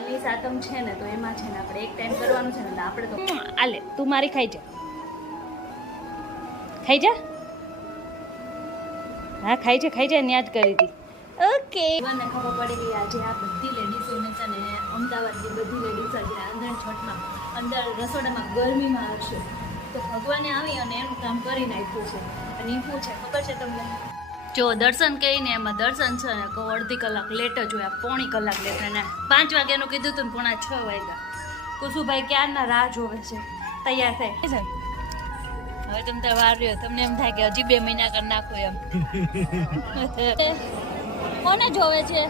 સાતમ છે ને તો એમાં છે ને આપણે એક ટાઈમ કરવાનું છે ને આપણે તો આલે તું મારી ખાઈ જા હા ખાઈ જા યાદ કરી હતી ઓકે મને ખબર પડી ગઈ આજે આ બધી લેડીઝોને છે ને અમદાવાદની બધી લેડીઝ આજે આંધણ છઠમાં અંદર રસોડામાં ગરમીમાં હશે તો ભગવાને આવી અને એનું કામ કરી નાખ્યું છે અને એ શું છે ખબર છે તમને જો દર્શન કહીને એમાં દર્શન છે ને કહું અડધી કલાક લેટ જ હોય પોણી કલાક લેટ ને 5 વાગ્યાનું કીધું હતું ને 5:45 વાગ્યા કુસુભાઈ ક્યારના રાહ જોવે છે તૈયાર થાય હવે તમે તો વાર રહ્યો તમને એમ થાય કે હજી 2 મહિના કરી નાખો એમ કોને જોવે છે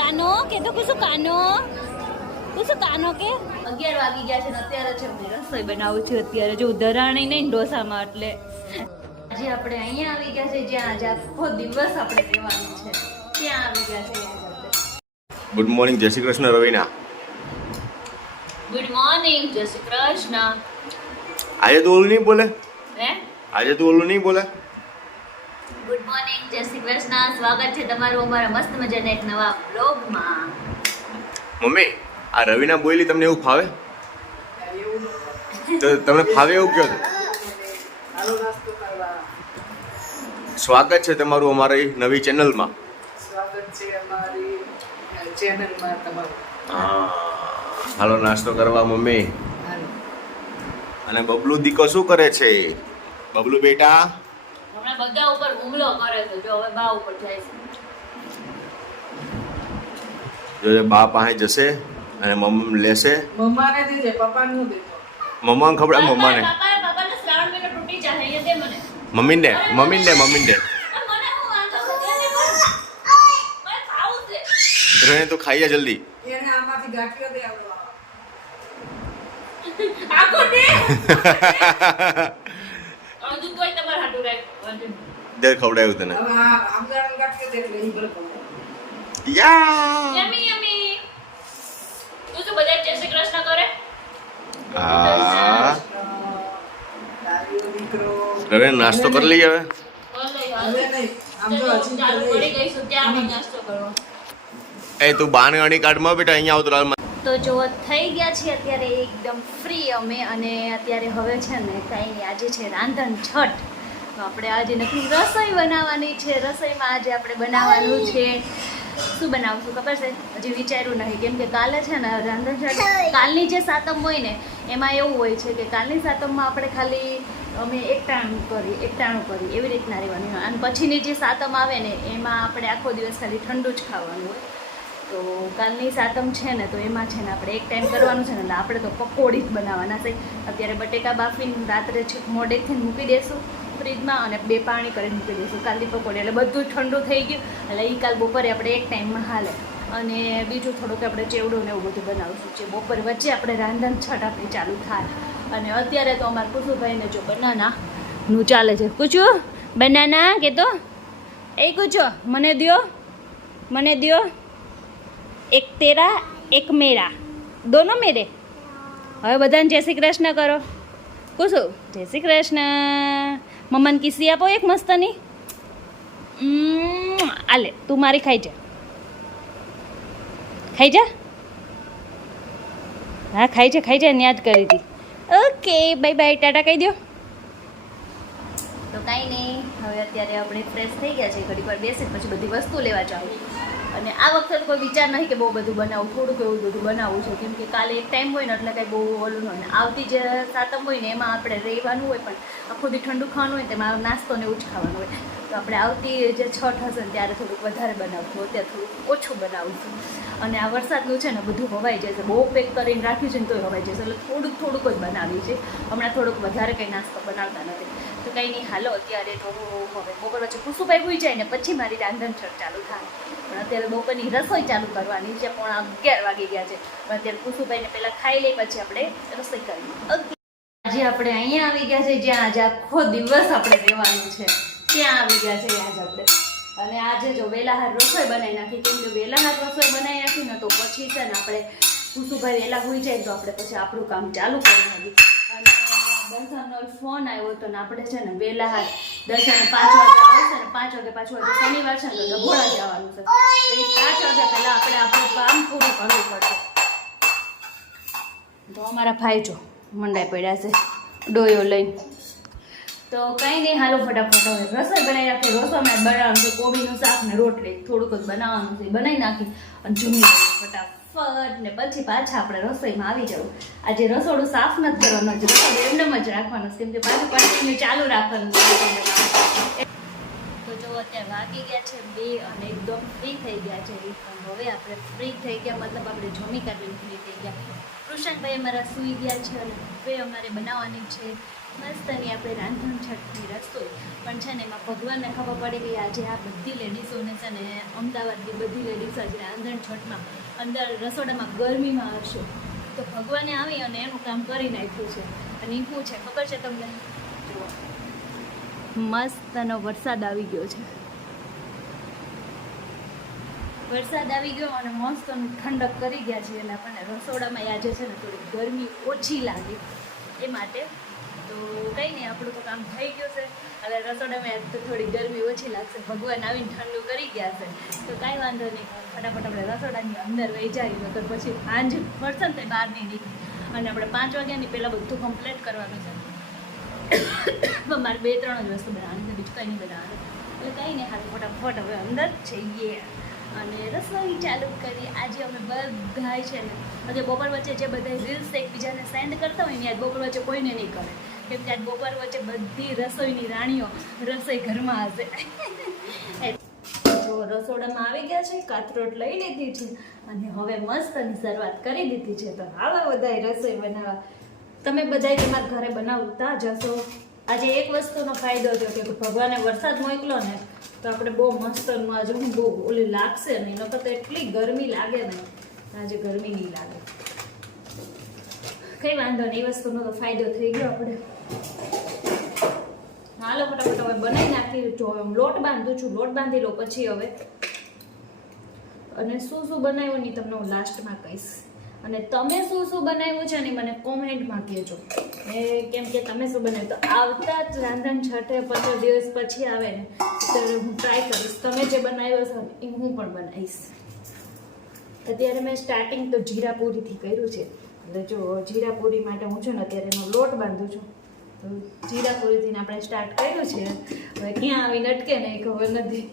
કાનો કે તો કુસુ કાનો કે 11 વાગી ગયા છે ને અત્યારે છે હું રસોઈ બનાવું છું અત્યારે જો ધરાણી નહીં ઢોસામાં એટલે આજે આપણે અહીંયા આવી ગયા છે જ્યાં આજે આખો દિવસ આપણે રહેવાનું છે ત્યાં આવી ગયા છે ગુડ મોર્નિંગ જય શ્રી કૃષ્ણ રવિના ગુડ મોર્નિંગ જય શ્રી કૃષ્ણ આજે તો ઓલું નહીં બોલે હે આજે તો ઓલું નહીં બોલે ગુડ મોર્નિંગ જય શ્રી કૃષ્ણ સ્વાગત છે તમારું અમારા મસ્ત મજાના એક નવા વ્લોગમાં મમ્મી આ રવિના બોલી તમને એવું ફાવે તો તમને ફાવે એવું કહો તો સ્વાગત છે તમારું અમારી નવી ચેનલમાં હા હાલો નાસ્તો કરવા મમ્મી અને બબલુ દીકો શું કરે છે બબલુ બેટા હમણાં બધા ઉપર હુમલો કરે છે જો હવે બા ઉપર જાય છે જો બા પાસે જશે અને મમ્મી લેશે મમ્માને દેજે પપ્પાને ન દેજો મમ્માને ખબર મમ્માને પાપાને શ્રાવણ મહિનો તૂટી જાય અહીંયા દે મને મમ્મીને મને હું વાંધો છે મને ખાવું છે રવિને તું ખાઈ જા જલ્દી એને આમાંથી ગાંઠિયો દે આવડો આખો દે અજુ તોય તમાર હાટુ રાખ દે ખવડાવ્યું તને હવે આ આમદાર ગાંઠિયો દે એટલે ઈ ભલે યા યમી યમી તું તો બધા જય શ્રી કૃષ્ણ કરે આ તારીઓ દીકરો રવિ નાસ્તો કરી લઈએ હવે હવે નહીં આમ તો હજી ચાલુ પડી ગઈ છું ત્યાં નાસ્તો કરો એ તું બાને અણી કાઢમાં બેટા અહીંયા આવતો રાલ તો જો થઈ ગયા છીએ અત્યારે એકદમ ફ્રી અમે અને અત્યારે હવે છે ને કાંઈ નહીં આજે છે રાંધણ છઠ તો આપણે આજે નક્કી રસોઈ બનાવવાની છે રસોઈમાં આજે આપણે બનાવવાનું છે શું બનાવશું ખબર છે હજી વિચાર્યું નહીં કેમ કે કાલે છે ને રાંધણ છઠ કાલની જે સાતમ હોય ને એમાં એવું હોય છે કે કાલની સાતમમાં આપણે ખાલી અમે એકટાણું કરી એવી રીતના રહેવાની હોય અને પછીની જે સાતમ આવે ને એમાં આપણે આખો દિવસ ખાલી ઠંડુ જ ખાવાનું હોય તો કાલની સાતમ છે ને તો એમાં છે ને આપણે એક ટાઈમ કરવાનું છે ને એટલે આપણે તો પકોડી જ બનાવવાના છે અત્યારે બટેકા બાફીને રાત્રે છેક મોડેકથી મૂકી દઈશું ફ્રીજમાં અને 2 પાણી કરીને મૂકી દઈશું કાલની પકોડી એટલે બધું ઠંડુ થઈ ગયું એટલે એ કાલ બપોરે આપણે એક ટાઈમમાં હાલે અને બીજું થોડુંક આપણે ચેવડું ને એવું બધું બનાવશું છે બપોર વચ્ચે આપણે રાંધણ છઠ આપણી ચાલુ થાય અને અત્યારે તો અમારા કુસુભાઈને જો બનાનાનું ચાલે છે કુચુ બનાના કે તો એ કુચો મને દ્યો એક તેરા એક મેરા દોનો મેરે હવે બધાને જય શ્રી કૃષ્ણ કરો કુસુ જય શ્રી કૃષ્ણ મમ્માને કિસી આપો એક મસ્તની આલે તું મારી ખાઈ જા હા ખાઈ જા યાદ કરી હતી ઓકે બાય બાય ટાટા કહી દો તો કાંઈ નહીં હવે અત્યારે આપણે ફ્રેશ થઈ ગયા છે ઘડી વાર બેસે પછી બધી વસ્તુ લેવા જાઉં અને આ વખતે કોઈ વિચાર નહીં કે બહુ બધું બનાવું થોડુંક એવું બધું બનાવવું છે કેમ કે કાલે એક ટાઈમ હોય ને એટલે કાંઈ બહુ ઓલું ન હોય આવતી જે સાતમ હોય ને એમાં આપણે રહેવાનું હોય પણ આખું દી ઠંડુ ખાવાનું હોય તેમાં નાસ્તો ને એવું જ ખાવાનું હોય તો આપણે આવતી જે છઠ હશે ને ત્યારે થોડુંક વધારે બનાવશું અત્યારે થોડુંક ઓછું બનાવશું અને આ વરસાદનું છે ને બધું હવાઈ જશે બહુ પેક કરીને રાખ્યું છે ને તોય હવાઈ જશે એટલે થોડુંક જ બનાવ્યું છે હમણાં થોડુંક વધારે કંઈ નાસ્તો બનાવતા નથી તો કંઈ નહીં હાલો અત્યારે તો હવે બપોર વચ્ચે કુસુભાઈ હોઈ જાય ને પછી મારી રાંધણ છઠ ચાલુ થાય પણ અત્યારે બપોરની રસોઈ ચાલુ કરવાની છે 11 વાગી ગયા છે પણ અત્યારે કુસુભાઈને પહેલાં ખાઈ લઈ પછી આપણે રસોઈ કરીએ ઓકે આજે આપણે અહીંયા આવી ગયા છે જ્યાં આજે આખો દિવસ આપણે રહેવાનું છે ત્યાં આવી ગયા છે આજે આપણે અને આજે જો વેલાહાર રસોઈ બનાવી નાખી કેમ કે વેલાહાર રસોઈ બનાવી નાખી ને તો પછી છે ને આપણે કુસુભાઈ વહેલા હોઈ જાય તો આપણે પછી આપણું કામ ચાલુ કરી નાખીએ અને દર્શનનો ફોન આવ્યો હતો ને આપણે છે ને વેલાહાર દર્શન 5 વાગે આવશે ને 5 વાગે પાછું આજે શનિવાર છે ને તો ડભોળા જવાનું છે તો એ 5 વાગ્યા પહેલાં આપણે આપણું કામ પૂરું કરવું પડશે મારા ભાઈ જો મંડાઈ પડ્યા છે ડોયો લઈને. તો કંઈ નહીં, હાલો ફટાફટ હવે રસોઈ બનાવી નાખી. રસોઈમાં બનાવવાનું છે કોબીનું શાક ને રોટલી, થોડુંક જ બનાવવાનું છે, બનાવી નાખી અને જમી લઈએ ફટાફટ. ને પછી પાછા આપણે રસોઈમાં આવી જવું. આજે રસોડું સાફ નથી કરવાનું, જ રસોડું એમનેમ જ રાખવાનું છે, કેમ કે પાછું કન્ટિન્યુ ચાલુ રાખવાનું છે. તો જો અત્યારે વાગી ગયા છે 2 અને એકદમ ફ્રી થઈ ગયા છે. હવે આપણે ફ્રી થઈ ગયા મતલબ આપણે જમી કાઢીને ફ્રી થઈ ગયા. કૃષ્ણભાઈ અમારા સૂઈ ગયા છે અને હવે અમારે બનાવવાની છે મસ્તની આપણે રાંધણ છઠની રસોઈ. પણ છે ને એમાં ભગવાનને ખબર પડી ગઈ આજે આ બધી લેડીઝોને છે ને અમદાવાદની બધી લેડીઝ આજે રાંધણ છઠમાં અંદર રસોડામાં ગરમીમાં હશે. તો ભગવાને આવી અને એનું કામ કરી નાખ્યું છે. અને એ શું છે ખબર છે તમને? જુઓ મસ્તનો વરસાદ આવી ગયો છે. વરસાદ આવી ગયો અને મસ્તનું ઠંડક કરી ગયા છે. એટલે આપણને રસોડામાં આજે છે ને થોડી ગરમી ઓછી લાગે એ માટે. તો કંઈ નહીં, આપણું તો કામ થઈ ગયું છે. હવે રસોડામાં તો થોડી ગરમી ઓછી લાગશે. ભગવાન આવીને ઠંડુ કરી ગયા છે તો કાંઈ વાંધો નહીં. ફટાફટ આપણે રસોડાની અંદર વહી જઈએ તો પછી સાંજ પડશે ને તો બહાર નહીં નીકળી. અને આપણે 5 વાગ્યાની પહેલાં બધું કમ્પ્લીટ કરવાનું છે. મારે 2-3 જ વસ્તુ બનાવવાની છે, બીજું કંઈ નહીં બનાવવાનું. એટલે કંઈ નહીં, હાલ ફટાફટ હવે અંદર જઈએ અને રસોઈ ચાલુ કરી. આજે અમે બધા છે ને આજે બપોર વચ્ચે જે બધા રીલ્સ એકબીજાને સેન્ડ કરતા હોય ને આજ બપોર વચ્ચે કોઈને નહીં કરે, કેમ કે આજ બપોર વચ્ચે બધી રસોઈની રાણીઓ રસોઈ ઘરમાં હશે. જો રસોડામાં આવી ગયા છે, કાથરોટ લઈ લીધી છે અને હવે મસ્તની શરૂઆત કરી દીધી છે. તો હાલો બધાય રસોઈ બનાવવા. તમે બધાય તમારા ઘરે બનાવતા જશો. આજે એક વસ્તુનો ફાયદો થયો કે ભગવાને વરસાદ મોકલો ને તો આપણે બહુ મસ્તનું આજે હું બહુ ઓલી લાગશે ને એનો કરતાં એટલી ગરમી લાગે ને આજે ગરમી નહીં લાગે. કંઈ વાંધો નહીં, એ વસ્તુનો તો ફાયદો થઈ ગયો આપણે. હાલો ફટાફટ હવે બનાવી નાખી. જો હવે હું લોટ બાંધું છું, લોટ બાંધી લો પછી હવે. અને શું શું બનાવ્યું નહીં તમને હું લાસ્ટમાં કહીશ. અને તમે શું શું બનાવ્યું છે ને મને કોમેન્ટમાં કહેજો. કેમ કે તમે શું બનાવ્યું તો આવતા જ રાંધણ છઠે 15 દિવસ પછી આવે ને ત્યારે હું ટ્રાય કરીશ. તમે જે બનાવ્યો છે એ હું પણ બનાવીશ. અત્યારે મેં સ્ટાર્ટિંગ તો જીરાપુરીથી કર્યું છે. એટલે જો જીરાપુરી માટે હું છે ને અત્યારે એનો લોટ બાંધું છું. તો જીરાપુરીથી આપણે સ્ટાર્ટ કર્યું છે. હવે ક્યાં આવીને અટકે ને એ ખબર નથી.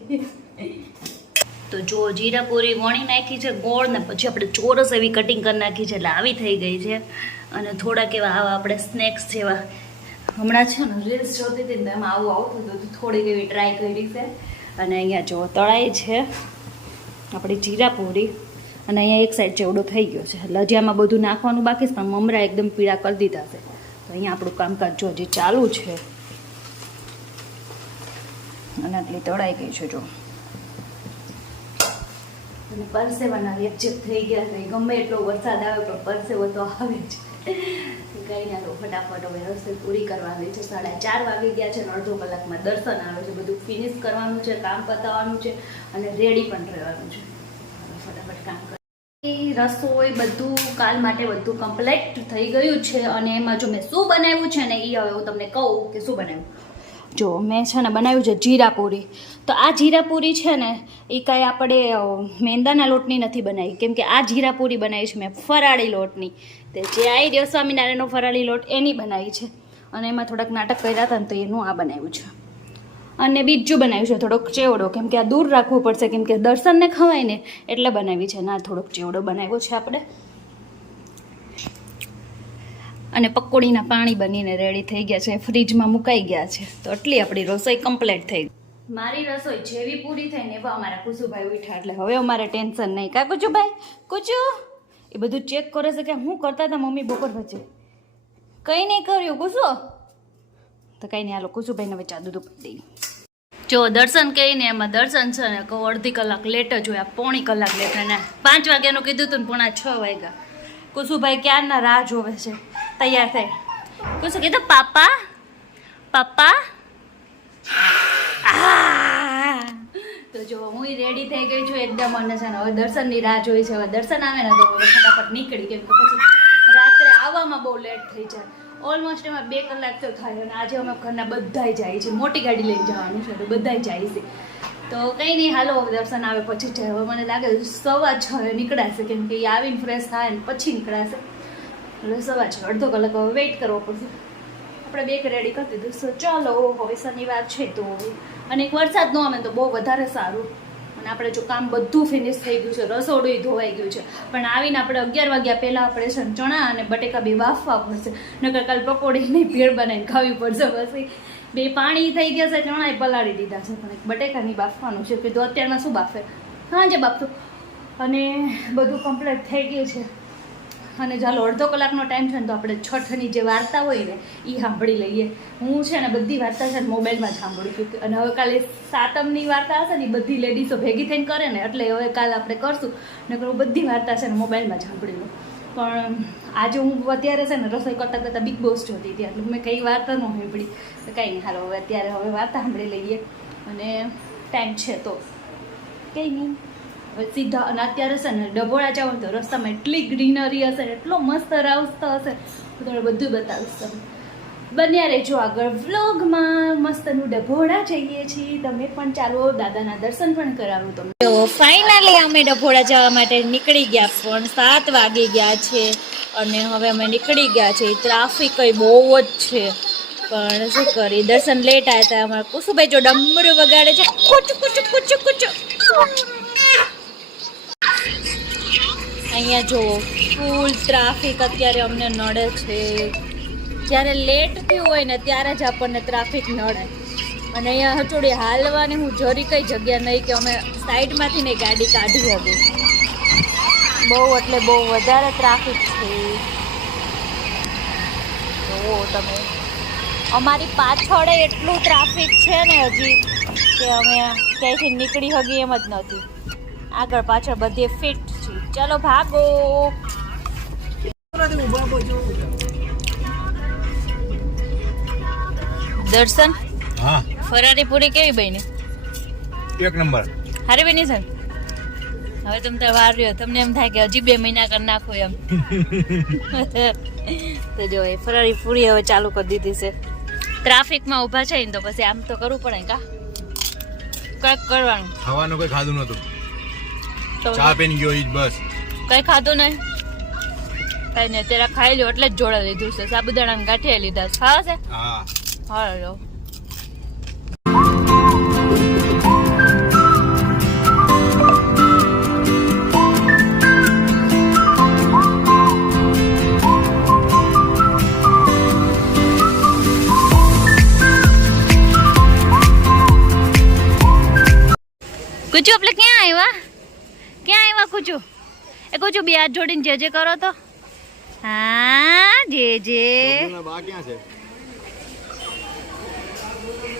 તો જો જીરાપુરી વણી નાખી છે ગોળ ને પછી આપણે ચોરસ એવી કટિંગ કરી નાખી છે એટલે આવી થઈ ગઈ છે. અને થોડાક એવા આવા આપણે સ્નેક્સ જેવા હમણાં છે ને રીલ્સ જોતી હતી ને એમાં આવું આવતું હતું તો થોડીક એવી ટ્રાય કરી છે. અને અહીંયા જો તળાઈ છે આપણી જીરાપુરી અને અહીંયા એક સાઈડ જેવડો થઈ ગયો છે. એટલે હજી આમાં બધું નાખવાનું બાકી છે પણ મમરા એકદમ પીળા કરી દીધા છે. તો અહીંયા આપણું કામકાજ જો હજી ચાલુ છે અને આટલી તળાઈ ગઈ છે જો. અને પરસેવાના રેપઝેપ થઈ ગયા છે. ગમે એટલો વરસાદ આવે પણ પરસેવો તો આવે જ. કંઈ ના તો ફટાફટ હવે રસોઈ પૂરી કરવાની છે. 4:30 વાગી ગયા છે અને અડધો કલાકમાં દર્શન આવે છે. બધું ફિનિશ કરવાનું છે, કામ પતાવવાનું છે અને રેડી પણ રહેવાનું છે. ફટાફટ કામ કર. રસોઈ બધું કાલ માટે બધું કમ્પ્લીટ થઈ ગયું છે. અને એમાં જો મેં શું બનાવ્યું છે ને એ હવે હું તમને કહું કે શું બનાવ્યું. જો મેં છે ને બનાવ્યું છે જીરાપુરી. તો આ જીરાપુરી છે ને એ કાંઈ આપણે મેંદાના લોટની નથી બનાવી, કેમ કે આ જીરાપુરી બનાવી છે મેં ફરાળી લોટની. તે જે આવી રહ્યો સ્વામિનારાયણનો ફરાળી લોટ એની બનાવી છે. અને એમાં થોડાક નાટક કર્યા હતા ને તો એનું આ બનાવ્યું છે. અને બીજું બનાવ્યું છે થોડોક ચેવડો, કેમ કે આ દૂર રાખવું પડશે કેમ કે દર્શનને ખવાય ને એટલે બનાવી છે. ના થોડોક ચેવડો બનાવ્યો છે આપણે. અને પકોડીના પાણી બનીને રેડી થઈ ગયા છે, ફ્રીજમાં મુકાઈ ગયા છે. તો એટલી આપણી રસોઈ કમ્પ્લીટ થઈ ગઈ. મારી રસોઈ જેવી પૂરી થઈ ને એવા અમારા કુસુભાઈ ઉઠ્યા એટલે હવે અમારે ટેન્શન નહીં. કા કુચુભાઈ? કુચુ એ બધું ચેક કરે છે કે શું કરતા હતા મમ્મી બપોર વચ્ચે? કંઈ નહીં કર્યું કુસુ. તો કંઈ નહીં, હાલો કુસુભાઈને હવે ચા દૂધ પી દઈએ. જો દર્શન કહીને એમાં દર્શન છે ને કહું અડધી કલાક લેટ જ હોય, 1.25 કલાક લેટ. ને 5 વાગ્યાનું કીધું હતું ને 5:45 વાગ્યા. કુસુભાઈ ક્યારના રાહ જોવે છે, તૈયાર થાય. કુસુ કીધું પાપા પાપા. તો જો હું રેડી થઈ ગઈ છું એકદમ. અને છે ને હવે દર્શનની રાહ જોઈ છે. હવે દર્શન આવે ને તો હવે ફટાફટ નીકળી, કેમ કે પછી રાત્રે આવવામાં બહુ લેટ થઈ જાય. ઓલમોસ્ટ એમાં 2 કલાક તો થાય. અને આજે અમે ઘરના બધાય જાય છે, મોટી ગાડી લઈને જવાનું છે તો બધાય જાય છે. તો કંઈ નહીં, હાલો હવે દર્શન આવે પછી જાય. હવે મને લાગે 6:15 નીકળાશે, કેમ કે એ આવીને ફ્રેશ થાય ને પછી નીકળાશે. એટલે સવાર છે, અડધો કલાક હવે વેઇટ કરવો પડશે. આપણે બેગ રેડી કરી દીધું. સો ચાલો હવે શનિવાર છે તો અને એક વરસાદ ન આવે તો બહુ વધારે સારું. અને આપણે જો કામ બધું ફિનિશ થઈ ગયું છે, રસોડું ધોવાઈ ગયું છે, પણ આવીને આપણે 11 વાગ્યા પહેલાં આપણે છે ને ચણા અને બટેકા બે બાફવા પડશે, નકર કાલ પકોડી નહીં ભેળ બનાવીને ખાવી પડશે. પછી બે પાણી થઈ ગયા છે, ચણાએ પલાળી દીધા છે, પણ એક બટેકા નહીં બાફવાનું છે. કીધું અત્યારમાં શું બાફે, સાંજે બાફતું. અને બધું કમ્પ્લીટ થઈ ગયું છે. અને ચાલો અડધો કલાકનો ટાઈમ છે ને તો આપણે છઠની જે વાર્તા હોય ને એ સાંભળી લઈએ. હું છે ને બધી વાર્તા છે ને મોબાઈલમાં જ સાંભળું છું. અને હવે કાલે સાતમની વાર્તા હશે ને એ બધી લેડીઝો ભેગી થઈને કરે ને, એટલે હવે કાલે આપણે કરશું. નકર હું બધી વાર્તા છે ને મોબાઈલમાં જ સાંભળી લઉં. પણ આજે હું અત્યારે છે ને રસોઈ કરતાં કરતાં બિગ બોસ જોતી હતી, એટલે મેં કંઈ વાર્તા ન સાંભળી. તો કંઈ નહીં, હાલો હવે અત્યારે હવે વાર્તા સાંભળી લઈએ. અને ટાઈમ છે તો કંઈ નહીં, હવે સીધા. અને અત્યારે છે ને ડભોળા જાવ તો રસ્તામાં એટલી ગ્રીનરી હશે, એટલો મસ્ત રસ્તો હશે, હું તમને બધું બતાવીશ. તમે બન્યા રહેજો આગળ વ્લોગમાં. મસ્તનું ડભોળા જઈએ છીએ, તમે પણ ચાલો, દાદાના દર્શન પણ કરાવું તમને. તો ફાઇનલી અમે ડભોળા જવા માટે નીકળી ગયા, પણ 7 વાગી ગયા છે અને હવે અમે નીકળી ગયા છે. ટ્રાફિક કઈ બહુ જ છે, પણ શું કરી, દર્શન લેટ આવ્યા હતા. અમારા કુસુભાઈ જો ડમરું વગાડે છે, કુચ કુચ કુચ કુચ. અહીંયા જો ફૂલ ટ્રાફિક અત્યારે અમને નડે છે. જ્યારે લેટ થયું હોય ને ત્યારે જ આપણને ટ્રાફિક નડે. અને અહીંયા હચોડી હાલવાની હું જરી કઈ જગ્યા નહીં કે અમે સાઈડમાંથી ને ગાડી કાઢી હતી. બહુ એટલે બહુ વધારે ટ્રાફિક છે. જુઓ તમે, અમારી પાછળ એટલું ટ્રાફિક છે ને હજી કે અમે ક્યાંયથી નીકળી હગી એમ જ નથી. આગળ પાછળ બધી ફિટ છે. ચલો ભાગો. દર્શન, હા, ફરારી પૂરી કેવી બની? એક નંબર. હારી બની છે. હવે તમે તો વાર રહ્યો, તમને એમ થાય કે હજી 2 મહિના કરી નાખો એમ. તો જો એ ફરારી પૂરી હવે ચાલુ કરી દીધી છે. ટ્રાફિકમાં ઊભા છે ને તો પછી આમ તો કરવું પડે કા, કંઈક કરવાનું. ખાવાનું કોઈ ખાધું નતું, તો ચા પીને ગયો ઈ જ બસ. કઈ ખાધું નહીં, કઈ નહીં. તેરા ખાઈ લ્યો એટલે જ જોડે લીધું છે. સાબુદાણા ગાંઠિયા લીધા છે. ખાવા છે? હા. હાલો. કુચુ આપણે ક્યાં આવ્યા કુચુ? એ કુચુ બે હાથ જોડીને જે કરો તો. હા જે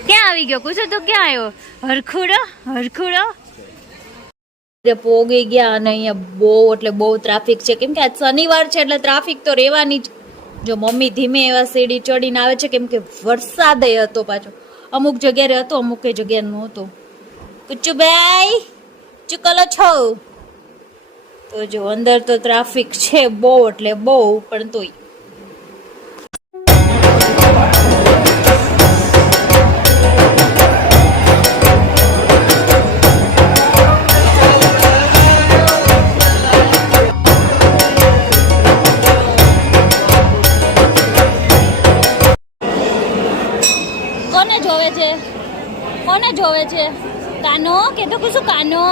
ક્યાં આવી ગયો કુચુ? તું ક્યાં આવ્યો? હરખુડો પોગી ગયા. અને અહીંયા બહુ એટલે બહુ ટ્રાફિક છે, કેમ કે આજ શનિવાર છે એટલે ટ્રાફિક તો રહેવાની જ. જો મમ્મી ધીમે એવા સીડી ચડીને આવે છે, કેમ કે વરસાદ હતો પાછો. અમુક જગ્યાએ હતો, અમુક જગ્યાએ નહોતો. કુચુભાઈ ચુકલો છો? તો જો અંદર તો ટ્રાફિક છે બહુ એટલે બહુ, પણ તોય કોને જોવે છે? કાનો કે તો કુછ કાનો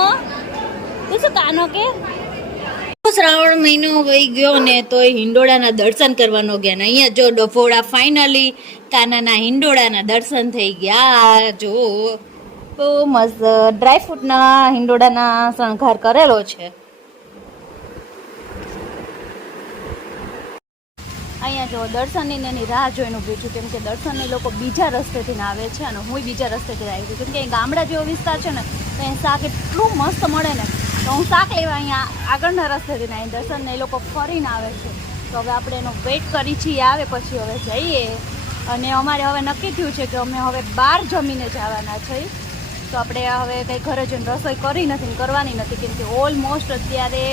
કે શ્રાવણ મહિનો વહી ગયો ને તોય હિંડોળાના દર્શન કરવાનો ગયા. અહીંયા જો ડફોડા ફાઇનલી કાનાના હિંડોળાના દર્શન થઈ ગયા. જો બહુ મસ્ત ડ્રાયફ્રૂટના હિંડોળાના શણગાર કરેલો છે. અહીંયા જો દર્શનની એની રાહ જોઈને ઊભી છું, કેમ કે દર્શનની લોકો બીજા રસ્તેથી આવે છે અને હું બીજા રસ્તેથી આવી છું. કેમ કે અહીં ગામડા જેવો વિસ્તાર છે ને, તો અહીં શાક એટલું મસ્ત મળે ને, તો હું શાક લેવા અહીંયા આગળના રસ્તેથી ને અહીં દર્શનને એ લોકો ફરીને આવે છે. તો હવે આપણે એનો વેઇટ કરી છીએ, આવે પછી હવે જઈએ. અને અમારે હવે નક્કી થયું છે કે અમે હવે બહાર જમીને જવાના છીએ. તો આપણે હવે કંઈ ઘરે જઈને રસોઈ કરી નથી, કરવાની નથી, કેમ કે ઓલમોસ્ટ અત્યારે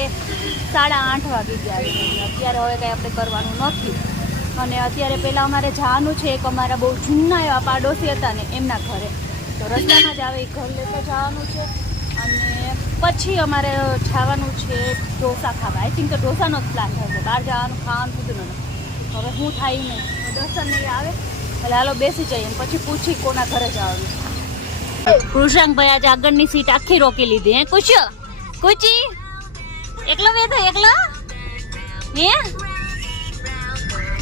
8:30 વાગી ગયા છે. અત્યારે હવે કંઈ આપણે કરવાનું નથી. અને અત્યારે પહેલાં અમારે જવાનું છે એક અમારા બહુ જૂના એવા પાડોશી હતા ને એમના ઘરે, તો રસ્તામાં જ આવે એ ઘર લેતા જવાનું છે. અને પછી અમારે જવાનું છે ઢોસા ખાવા. આઈ થિંક તો ઢોસાનો જ પ્લાન થશે, બહાર જવાનું ખાવાનું કીધું નથી. હવે હું થાય નહીં દર્શન નહીં આવે એટલે હાલો બેસી જઈએ પછી પૂછી કોના ઘરે જવાનું. કૃષાંકભાઈ આજે આગળની સીટ આખી રોકી લીધી હે કુચી એકલો બેઠો એકલો હે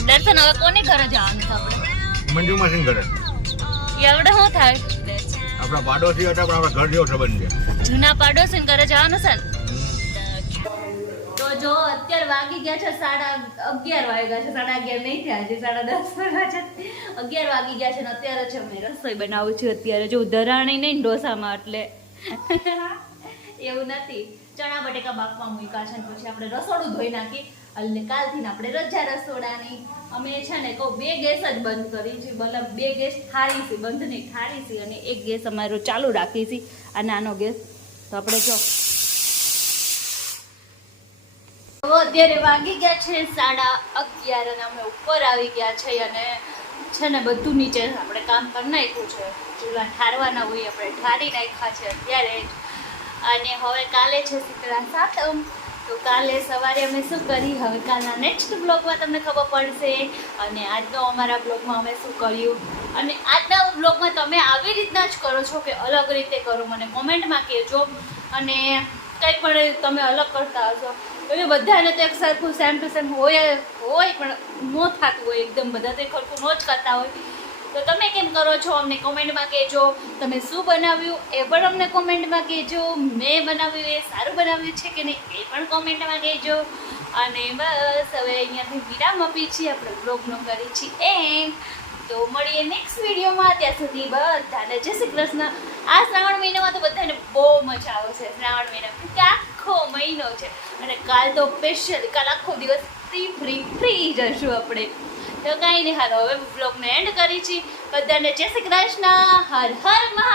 દર્શન હવે કોની ઘરે જવાનું છે આપણે મંજુ માસીન ઘરે એવડે શું થાય આપણા પાડોશી હતા પણ આપણા ઘર જેવો સંબંધ છે. જૂના પાડોશી ઘરે જવાનું છે ને તો જો અત્યારે વાગી ગયા છે 11:30 વાગ્યા છે 11:30 નહીં થયા છે 10:30 વાગ્યા છે 11 વાગી ગયા છે ને અત્યારે છે મેં રસોઈ બનાવું છું અત્યારે જો ધરાણી નહીં ઢોસામાં એટલે એવું નથી ચણા બટેકા બાફવા મૂક્યા છે ને પછી આપણે રસોડું ધોઈ નાખી એટલે કાલથી આપણે રજા રસોડાની અમે છે ને કહું 2 ગેસ જ બંધ કરી છે મતલબ 2 ગેસ ઠારી છે બંધ નહીં ઠારી છે અને 1 ગેસ અમારો ચાલુ રાખી છે આ નાનો ગેસ તો આપણે જો અત્યારે વાગી ગયા છે 11:30 અને અમે ઉપર આવી ગયા છે અને છે ને બધું નીચે આપણે કામ કરી નાખ્યું છે ચૂલા ઠારવાના હોય આપણે ઠારી નાખ્યા છે અત્યારે જ અને હવે કાલે છે શીતળા સાતમ તો કાલે સવારે અમે શું કરી હવે કાલના નેક્સ્ટ બ્લોગમાં તમને ખબર પડશે અને આજનો અમારા બ્લોગમાં અમે શું કર્યું અને આજના બ્લોગમાં તમે આવી રીતના જ કરો છો કે અલગ રીતે કરો મને કોમેન્ટમાં કહેજો અને કંઈ પણ તમે અલગ કરતા હશો એટલે બધાને તો એક સરખું સેમ ટુ સેમ હોય પણ ન થતું હોય એકદમ બધા તો સરખું ન જ કરતા હોય તો તમે કેમ કરો છો અમને કોમેન્ટમાં કહેજો તમે શું બનાવ્યું એ પણ અમને કોમેન્ટમાં કહેજો મેં બનાવ્યું એ સારું બનાવ્યું છે કે નહીં એ પણ કોમેન્ટમાં કહેજો અને બસ હવે અહીંયાથી વિરામ આપી છીએ આપણે બ્લોગનો કરી છીએ એમ તો મળીએ નેક્સ્ટ વિડીયોમાં ત્યાં સુધી બધાને જય શ્રી કૃષ્ણ આ શ્રાવણ મહિનામાં તો બધાને બહુ મજા આવશે શ્રાવણ મહિનામાં કે આખો મહિનો છે અને કાલ તો સ્પેશિયલ કાલ આખો દિવસ ફ્રી જશું આપણે તો કાંઈ નહીં હાલો હવે બ્લોગને એન્ડ કરી છીએ બધાને જય શ્રી કૃષ્ણ હર હર મહા